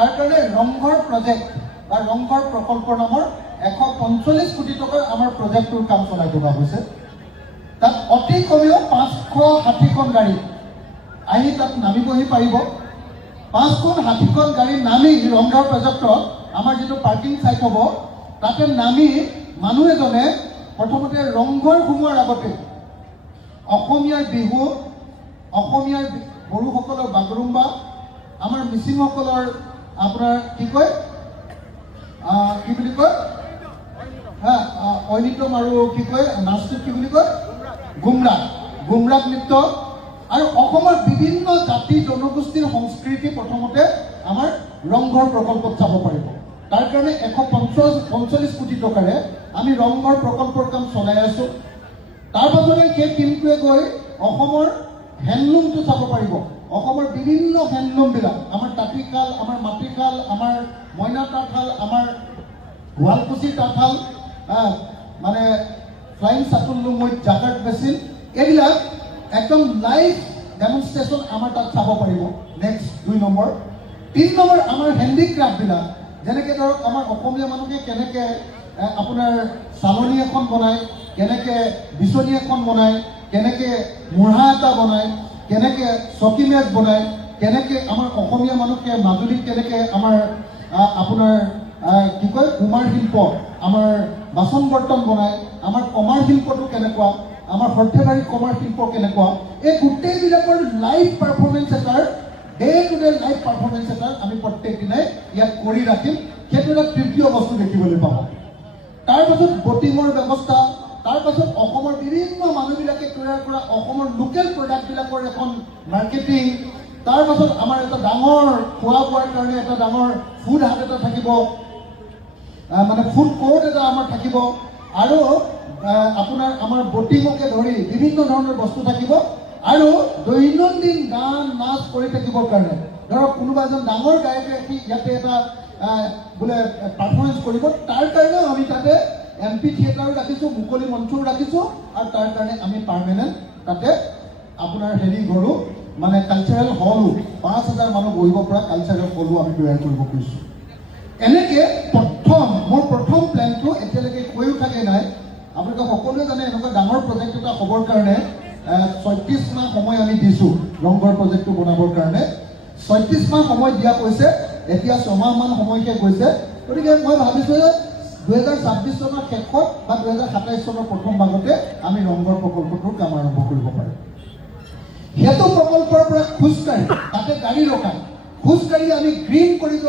তাৰ কাৰণে ৰংঘৰ প্ৰজেক্ট বা ৰংঘৰ প্ৰকল্পৰ নামৰ 145 কোটি টকাৰ আমাৰ প্ৰজেক্টটোৰ কাম চলাই থকা হৈছে। তাত অতি কমেও 560খন গাড়ী আহি তাত নামিবহি পাৰিব। 560খন গাড়ী নামি ৰংঘৰ প্ৰজেক্টত আমাৰ যিটো পাৰ্কিং চাইট হ'ব তাতে নামি মানুহ এজনে প্ৰথমতে ৰংঘৰ সোমোৱাৰ আগতে অসমীয়াৰ বিহু, অসমীয়াৰ বড়োসকলৰ বাগৰুম্বা, আমাৰ মিচিংসকলৰ আপোনাৰ কি কয় কি বুলি কয় ঐনিতম আৰু কি কয় নাচটোক কি বুলি কয় গুমৰাগ নৃত্য আৰু অসমৰ বিভিন্ন জাতি জনগোষ্ঠীৰ সংস্কৃতি প্ৰথমতে আমাৰ ৰংঘৰ প্ৰকল্পত চাব পাৰিব। তাৰ কাৰণে 145 কোটি টকাৰে আমি ৰংঘৰ প্ৰকল্পৰ কাম চলাই আছো। তাৰ পাছতে সেই টিমটোৱে গৈ অসমৰ হেণ্ডলুমটো চাব পাৰিব। অসমৰ বিভিন্ন হেণ্ডলুমবিলাক, আমাৰ তাঁতিশাল, আমাৰ মাটিশাল, আমাৰ মইনা তাঁতশাল, আমাৰ শুৱালকুছিৰ তাঁতশাল, মানে ফ্লাইং চাটুলুম উইথ জাকাৰ্ড বেচিন, এইবিলাক একদম লাইভ ডেমনষ্ট্ৰেশ্যন আমাৰ তাত চাব পাৰিব। Next 2 number. 3 নম্বৰ আমাৰ হেণ্ডিক্ৰাফ্টবিলাক, যেনেকৈ ধৰক আমাৰ অসমীয়া মানুহে কেনেকৈ আপোনাৰ চালনী এখন বনায়, কেনেকৈ বিচনী এখন বনায়, কেনেকৈ মুঢ়া এটা বনায়, কেনেকৈ চকী মেজ বনায়, কেনেকৈ আমাৰ অসমীয়া মানুহে মাজুলীত কেনেকৈ আমাৰ আপোনাৰ কি কয় কুমাৰ শিল্প, আমাৰ বাচন বৰ্তন বনায়, আমাৰ কমাৰ শিল্পটো কেনেকুৱা, আমাৰ সৰ্থেবাৰীৰ কমাৰ শিল্প কেনেকুৱা, এই গোটেইবিলাকৰ লাইভ পাৰফৰ্মেঞ্চ এটাৰ day to day live performance এটাৰ আমি প্ৰত্যেক দিনাই ইয়াত কৰি ৰাখিম। সেইটো এটা তৃতীয় বস্তু দেখিবলৈ পাব। তাৰ পাছত বটিঙৰ ব্যৱস্থা, তাৰ পাছত অসমৰ বিভিন্ন মানুহবিলাকে তৈয়াৰ কৰা অসমৰ লোকেল প্ৰডাক্টবিলাকৰ এখন মাৰ্কেটিং, তাৰ পাছত আমাৰ এটা ডাঙৰ খোৱা বোৱাৰ কাৰণে এটা ডাঙৰ ফুড হাব এটা থাকিব, মানে ফুড কোৰ্ট এটা আমাৰ থাকিব, আৰু আপোনাৰ আমাৰ বটিঙকে ধৰি বিভিন্ন ধৰণৰ বস্তু থাকিব। আৰু দৈনন্দিন গান নাচ কৰি থাকিবৰ কাৰণে ধৰক কোনোবা এজন ডাঙৰ গায়কে ইয়াতে এটা বোলে পাৰফৰ্মেঞ্চ কৰিব, তাৰ কাৰণেও আমি তাতে MP থিয়েটাৰো ৰাখিছোঁ, মুকলি মঞ্চও ৰাখিছোঁ, আৰু তাৰ কাৰণে আমি পাৰ্মানেণ্ট তাতে আপোনাৰ গঢ়ো, মানে কালচাৰেল হলো 5000 মানুহ বহিব পৰা কালচাৰেল হলো আমি তৈয়াৰ কৰিব খুজিছোঁ। এনেকৈ মোৰ প্ৰথম প্লেনটো এতিয়ালৈকে কৈও থাকে নাই। আপোনালোকে সকলোৱে জানে এনেকুৱা ডাঙৰ প্ৰজেক্ট এটা হ'বৰ কাৰণে 36 মাহ সময় আমি দিছোঁ ৰংঘৰ প্ৰজেক্টটো বনাবৰ কাৰণে। 36 মাহ সময় দিয়া কৈছে, এতিয়া 6 মাহমান সময় শেষ হৈছে। গতিকে মই ভাবিছোঁ যে 2026 চনৰ শেষত বা 2027 চনৰ প্ৰথম ভাগতে আমি ৰংঘৰ প্ৰকল্পটোৰ কাম আৰম্ভ কৰিব পাৰিম। সেইটো প্ৰকল্পৰ পৰা খোজকাঢ়ি তাতে গাড়ী ৰখাই খোজকাঢ়ি আমি গ্ৰীণ কৰিডৰ